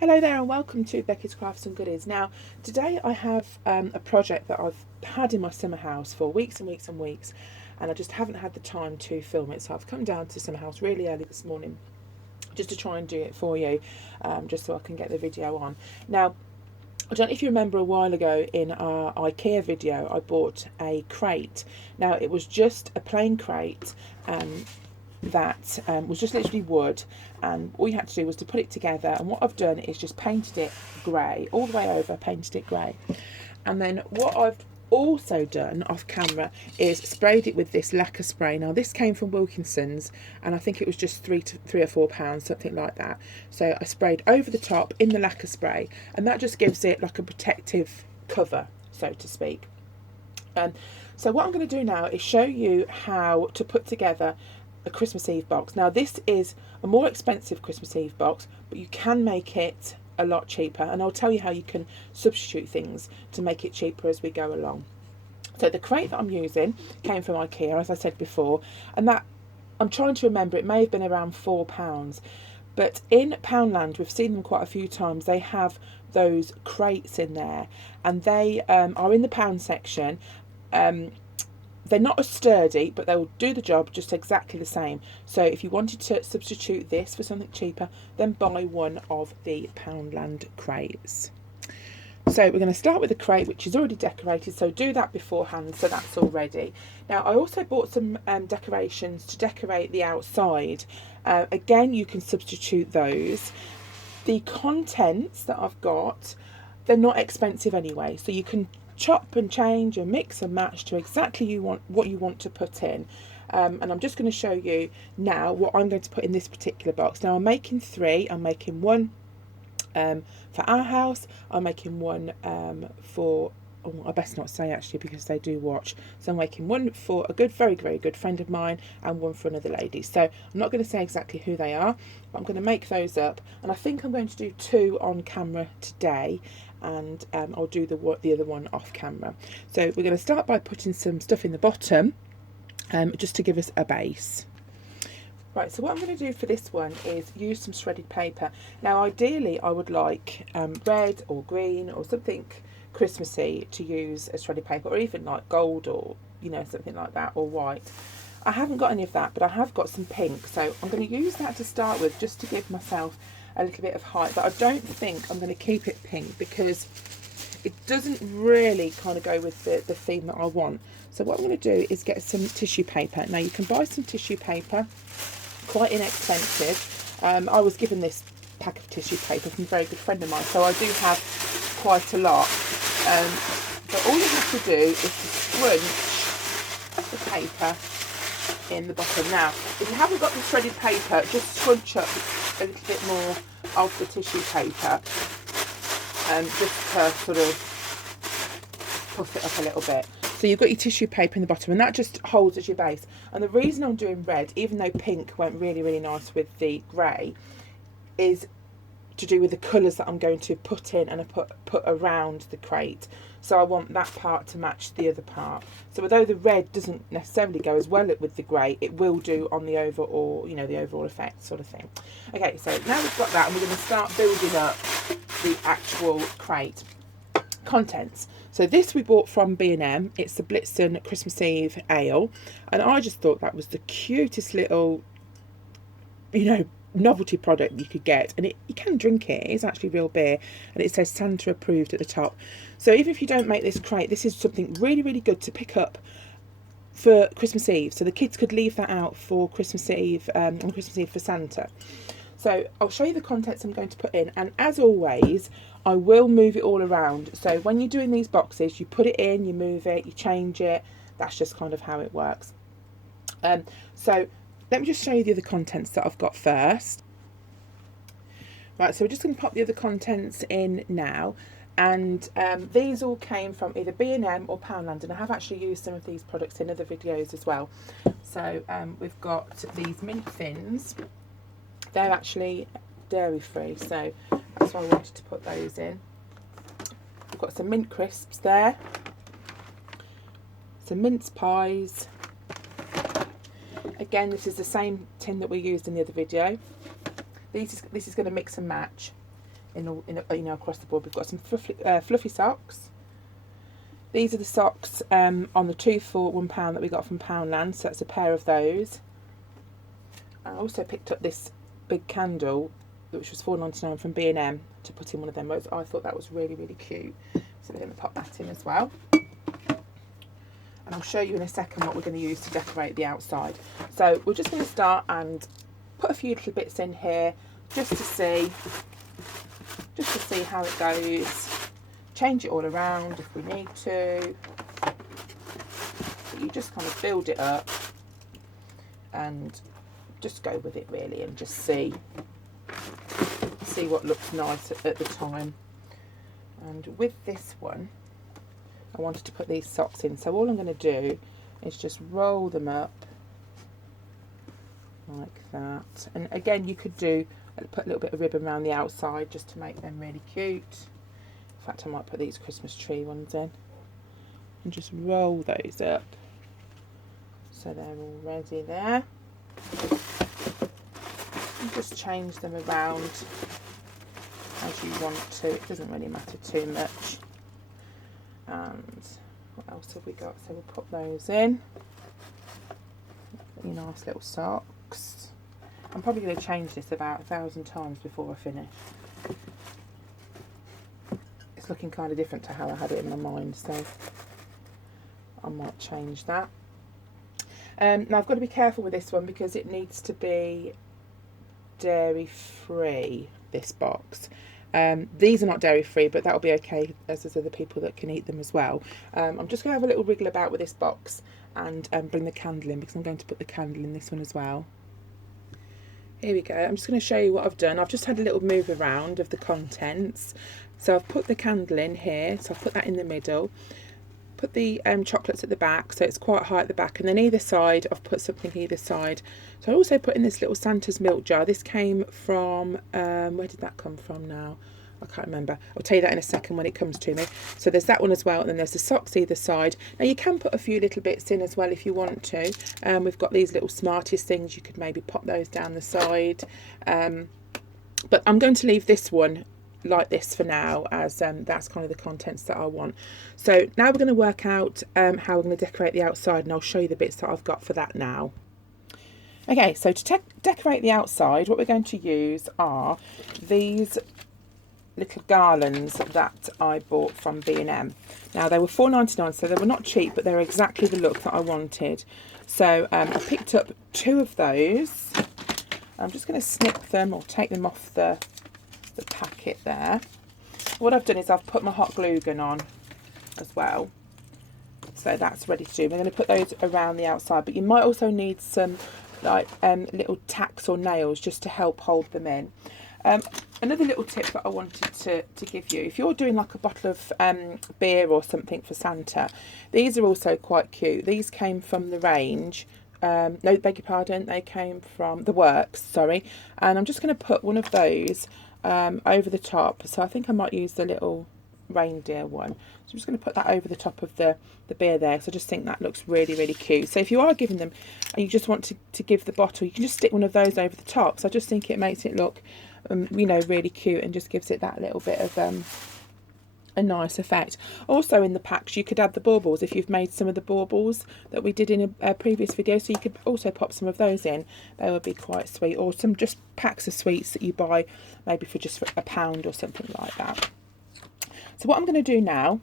Hello there and welcome to Becky's Crafts and Goodies. Now, today I have a project that I've had in my summer house for weeks and weeks and weeks, and I just haven't had the time to film it. So I've come down to summer house really early this morning just to try and do it for you, just so I can get the video on. Now, I don't know if you remember a while ago in our IKEA video, I bought a crate. Now, it was just a plain crate. That was just literally wood, and all you had to do was to put it together, and what I've done is just painted it grey all the way over, painted it grey. And then what I've also done off camera is sprayed it with this lacquer spray. Now this came from Wilkinson's, and I think it was just three or £4, something like that. So I sprayed over the top in the lacquer spray, and that just gives it like a protective cover, so to speak. So what I'm going to do now is show you how to put together a Christmas Eve box. Now this is a more expensive Christmas Eve box, but you can make it a lot cheaper, and I'll tell you how you can substitute things to make it cheaper as we go along. So the crate that I'm using came from IKEA, as I said before, and that, I'm trying to remember, it may have been around £4, but in Poundland we've seen them quite a few times. They have those crates in there, and they are in the pound section. They're not as sturdy, but they'll do the job just exactly the same. So if you wanted to substitute this for something cheaper, then buy one of the Poundland crates. So we're going to start with the crate, which is already decorated, so do that beforehand, so that's all ready. Now I also bought some decorations to decorate the outside. Again, you can substitute those. The contents that I've got, they're not expensive anyway, so you can chop and change and mix and match to exactly what you want to put in. And I'm just going to show you now what I'm going to put in this particular box. Now I'm making three. I'm making one for our house. I'm making one for, oh, I best not say actually because they do watch. So I'm making one for a good, very, very good friend of mine, and one for another lady. So I'm not going to say exactly who they are, but I'm going to make those up. And I think I'm going to do two on camera today, and I'll do the other one off camera. So we're going to start by putting some stuff in the bottom, just to give us a base. Right, so what I'm going to do for this one is use some shredded paper. Now ideally I would like red or green or something Christmassy to use as shredded paper, or even like gold, or something like that, or white. I haven't got any of that, but I have got some pink, so I'm going to use that to start with, just to give myself a little bit of height. But I don't think I'm going to keep it pink because it doesn't really kind of go with the theme that I want. So what I'm going to do is get some tissue paper. Now you can buy some tissue paper, quite inexpensive. I was given this pack of tissue paper from a very good friend of mine, so I do have quite a lot. But all you have to do is to scrunch the paper in the bottom. Now if you haven't got the shredded paper, just scrunch up a little bit more of the tissue paper, just to sort of puff it up a little bit. So you've got your tissue paper in the bottom, and that just holds as your base. And the reason I'm doing red, even though pink went really, really nice with the grey, is to do with the colours that I'm going to put in and put around the crate. So I want that part to match the other part. So although the red doesn't necessarily go as well with the grey, it will do on the overall, the overall effect sort of thing. Okay, so now we've got that, and we're going to start building up the actual crate. Contents. So this we bought from B&M. It's the Blitzen Christmas Eve Ale, and I just thought that was the cutest little, novelty product you could get, and you can drink it. It's actually real beer, and it says Santa approved at the top. So even if you don't make this crate, this is something really, really good to pick up for Christmas Eve. So the kids could leave that out for Christmas Eve, on Christmas Eve for Santa. So I'll show you the contents I'm going to put in, and as always I will move it all around. So when you're doing these boxes, you put it in, you move it, you change it. That's just kind of how it works. So let me just show you the other contents that I've got first. Right, so we're just going to pop the other contents in now, and these all came from either B&M or Poundland, and I have actually used some of these products in other videos as well. So we've got these mint thins. They're actually dairy free, so that's why I wanted to put those in. We've got some mint crisps there, some mince pies. Again, this is the same tin that we used in the other video. This is going to mix and match. across the board. We've got some fluffy socks. These are the socks on the 2 for £1 that we got from Poundland, so that's a pair of those. I also picked up this big candle, which was £4.99 from B&M, to put in one of them. I thought that was really, really cute, so we're going to pop that in as well. And I'll show you in a second what we're going to use to decorate the outside. So we're just going to start and put a few little bits in here just to see how it goes. Change it all around if we need to. But you just kind of build it up and just go with it really, and just see what looks nice at the time. And with this one, I wanted to put these socks in, so all I'm going to do is just roll them up like that. And again, you could put a little bit of ribbon around the outside just to make them really cute. In fact, I might put these Christmas tree ones in and just roll those up so they're all ready there. And just change them around as you want to. It doesn't really matter too much. And what else have we got? So we'll put those in. Really nice little socks. I'm probably going to change this about 1,000 times before I finish. It's looking kind of different to how I had it in my mind, so I might change that. Now I've got to be careful with this one because it needs to be dairy free, this box. These are not dairy free, but that'll be okay, as there's other people that can eat them as well. I'm just going to have a little wriggle about with this box and bring the candle in, because I'm going to put the candle in this one as well. Here we go. I'm just going to show you what I've done. I've just had a little move around of the contents. So I've put the candle in here, so I've put that in the middle. Put the chocolates at the back, so it's quite high at the back, and then either side I've put something either side. So I also put in this little Santa's milk jar. This came from where did that come from now? I can't remember. I'll tell you that in a second when it comes to me. So there's that one as well, and then there's the socks either side. Now you can put a few little bits in as well if you want to. We've got these little Smarties things, you could maybe pop those down the side, but I'm going to leave this one like this for now, as that's kind of the contents that I want. So now we're going to work out how we're going to decorate the outside, and I'll show you the bits that I've got for that now. Okay, so to decorate the outside, what we're going to use are these little garlands that I bought from B&M. Now they were £4.99, so they were not cheap, but they're exactly the look that I wanted. So I picked up 2 of those. I'm just going to snip them or take them off the packet there. What I've done is I've put my hot glue gun on as well, so that's ready to do. We're going to put those around the outside, but you might also need some like little tacks or nails just to help hold them in. Another little tip that I wanted to give you, if you're doing like a bottle of beer or something for Santa, these are also quite cute. These came from the range. No, beg your pardon, they came from the Works, sorry. And I'm just going to put one of those over the top. So I think I might use the little reindeer one. So I'm just going to put that over the top of the beer there. So I just think that looks really, really cute. So if you are giving them and you just want to give the bottle, you can just stick one of those over the top. So I just think it makes it look, you know, really cute, and just gives it that little bit of a nice effect. Also in the packs you could add the baubles if you've made some of the baubles that we did in a previous video, so you could also pop some of those in. They would be quite sweet, or some just packs of sweets that you buy maybe for just £1 or something like that. So what I'm going to do now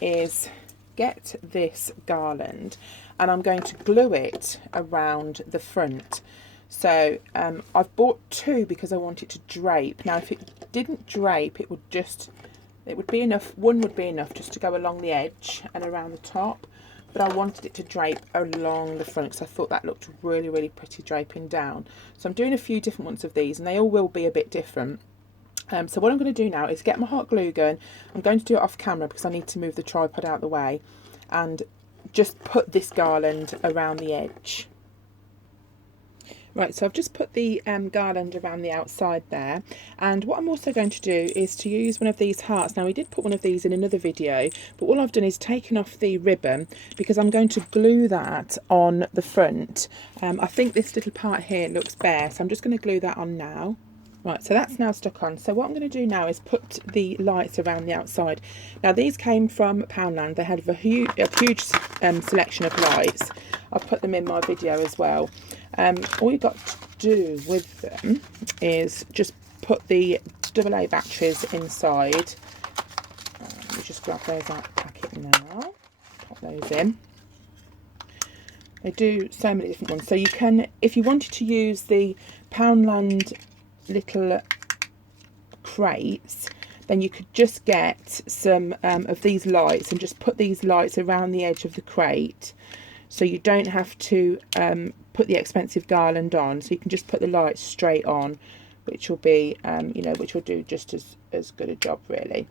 is get this garland, and I'm going to glue it around the front. So I've bought 2 because I want it to drape. Now if it didn't drape, it would be enough, one would be enough just to go along the edge and around the top, but I wanted it to drape along the front because I thought that looked really, really pretty draping down. So I'm doing a few different ones of these, and they all will be a bit different. So what I'm going to do now is get my hot glue gun. I'm going to do it off camera because I need to move the tripod out of the way, and just put this garland around the edge. Right, so I've just put the garland around the outside there, and what I'm also going to do is to use one of these hearts. Now we did put one of these in another video, but all I've done is taken off the ribbon because I'm going to glue that on the front. I think this little part here looks bare, so I'm just going to glue that on now. Right, so that's now stuck on. So what I'm going to do now is put the lights around the outside. Now these came from Poundland. They had a huge selection of lights. I've put them in my video as well. All you've got to do with them is just put the AA batteries inside. Let me just grab those out of the packet now. Pop those in. They do so many different ones. So you can, if you wanted to use the Poundland little crates, then you could just get some of these lights and just put these lights around the edge of the crate, so you don't have to put the expensive garland on. So you can just put the lights straight on, which will be you know, which will do just as good a job really.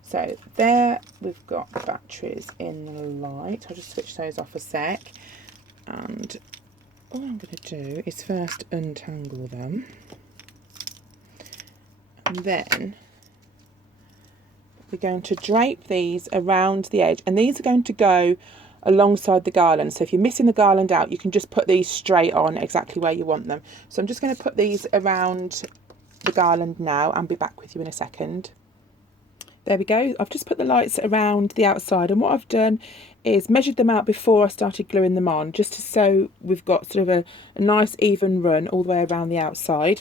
So there we've got the batteries in the light. I'll just switch those off a sec, and all I'm going to do is first untangle them. And then we're going to drape these around the edge, and these are going to go alongside the garland. So if you're missing the garland out, you can just put these straight on exactly where you want them. So I'm just going to put these around the garland now and be back with you in a second. There we go. I've just put the lights around the outside, and what I've done is measured them out before I started gluing them on, just so we've got sort of a nice even run all the way around the outside.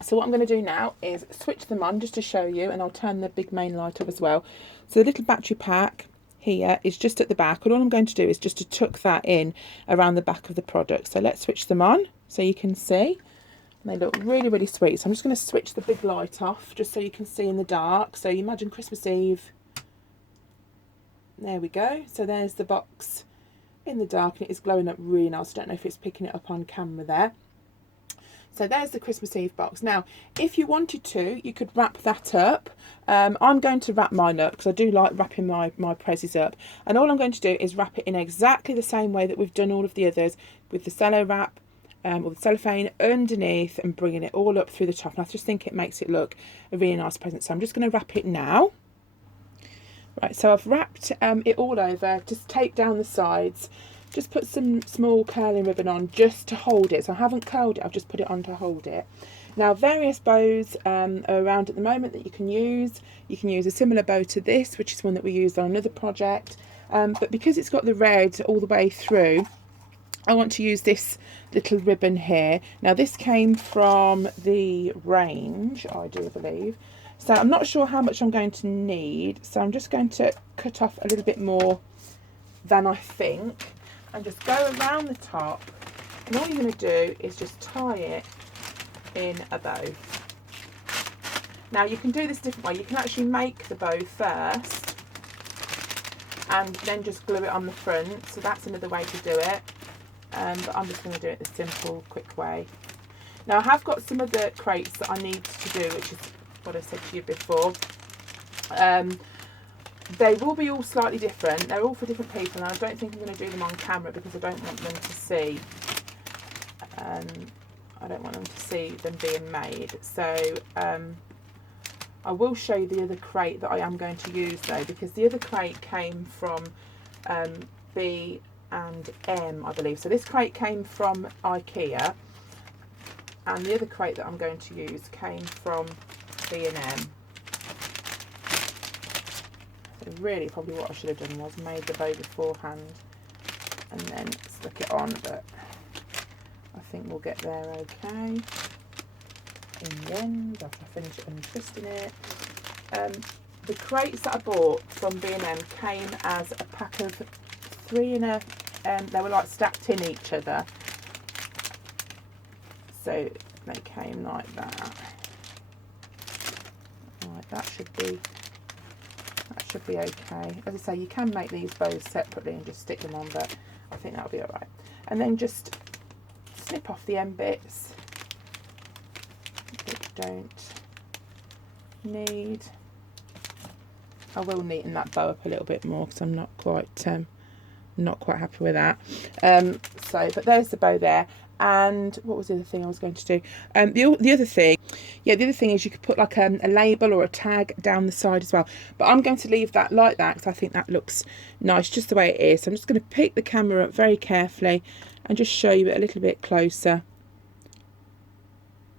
So what I'm going to do now is switch them on just to show you, and I'll turn the big main light up as well. So the little battery pack here is just at the back, and all I'm going to do is just to tuck that in around the back of the product. So let's switch them on so you can see. And they look really, really sweet. So I'm just going to switch the big light off just so you can see in the dark. So you imagine Christmas Eve. There we go. So there's the box in the dark, and it is glowing up really nice. I don't know if it's picking it up on camera there. So there's the Christmas Eve box. Now, if you wanted to, you could wrap that up. I'm going to wrap mine up because I do like wrapping my prezzies up. And all I'm going to do is wrap it in exactly the same way that we've done all of the others, with the cello wrap or the cellophane underneath and bringing it all up through the top. And I just think it makes it look a really nice present. So I'm just going to wrap it now. Right, so I've wrapped it all over. Just tape down the sides. Just put some small curling ribbon on just to hold it. So I haven't curled it, I've just put it on to hold it. Now various bows are around at the moment that you can use. You can use a similar bow to this, which is one that we used on another project. But because it's got the red all the way through, I want to use this little ribbon here. Now this came from the range, I do believe. So I'm not sure how much I'm going to need. So I'm just going to cut off a little bit more than I think, and just go around the top, and all you're going to do is just tie it in a bow. Now you can do this a different way. You can actually make the bow first and then just glue it on the front, so that's another way to do it, but I'm just going to do it the simple, quick way. Now I have got some of the crates that I need to do, which is what I said to you before. They will be all slightly different. They're all for different people, and I don't think I'm going to do them on camera because I don't want them to see. I don't want them to see them being made. So I will show you the other crate that I am going to use though, because the other crate came from B and M, I believe. So this crate came from IKEA, and the other crate that I'm going to use came from B and M. Really, probably what I should have done was made the bow beforehand and then stick it on, but I think we'll get there okay in the end after I finish untwisting it. The crates that I bought from B&M came as a pack of 3 in a, they were like stacked in each other, so they came like that. Right, that should be okay. As I say, you can make these bows separately and just stick them on, but I think that'll be alright. And then just snip off the end bits that you don't need. I will neaten that bow up a little bit more because I'm not quite happy with that. But there's the bow there. And what was the other thing I was going to do? The other thing is you could put like a label or a tag down the side as well. But I'm going to leave that like that because I think that looks nice just the way it is. So I'm just going to pick the camera up very carefully and just show you it a little bit closer.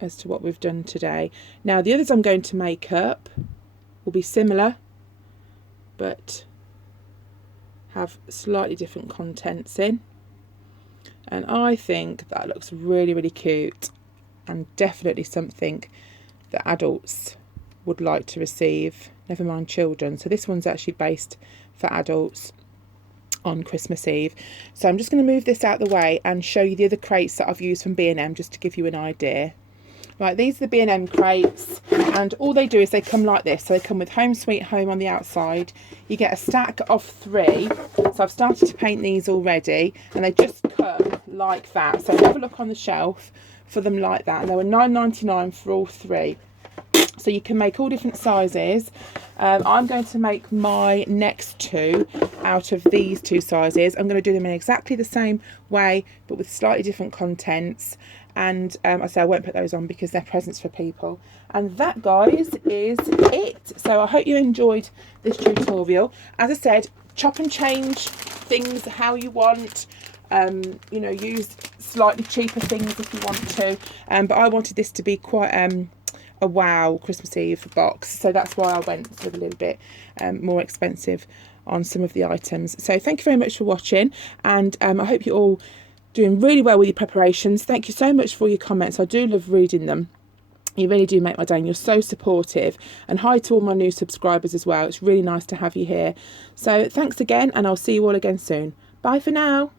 as to what we've done today. Now the others I'm going to make up will be similar, but have slightly different contents in. And I think that looks really, really cute, and definitely something that adults would like to receive, never mind children. So this one's actually based for adults on Christmas Eve. So I'm just going to move this out of the way and show you the other crates that I've used from B&M, just to give you an idea. Right, these are the B&M crates, and all they do is they come like this. So they come with Home Sweet Home on the outside. You get a stack of 3. So I've started to paint these already, and they just come like that. So have a look on the shelf for them like that, and they were £9.99 for all 3. So you can make all different sizes. I'm going to make my next 2 out of these 2 sizes. I'm going to do them in exactly the same way, but with slightly different contents. And I say I won't put those on because they're presents for people. And that, guys, is it. So I hope you enjoyed this tutorial. As I said, chop and change things how you want. You know, use slightly cheaper things if you want to. But I wanted this to be quite a wow Christmas Eve box, so that's why I went sort of a little bit more expensive on some of the items. So thank you very much for watching, and I hope you're all doing really well with your preparations. Thank you so much for your comments. I do love reading them. You really do make my day, and you're so supportive. And hi to all my new subscribers as well. It's really nice to have you here. So thanks again, and I'll see you all again soon. Bye for now.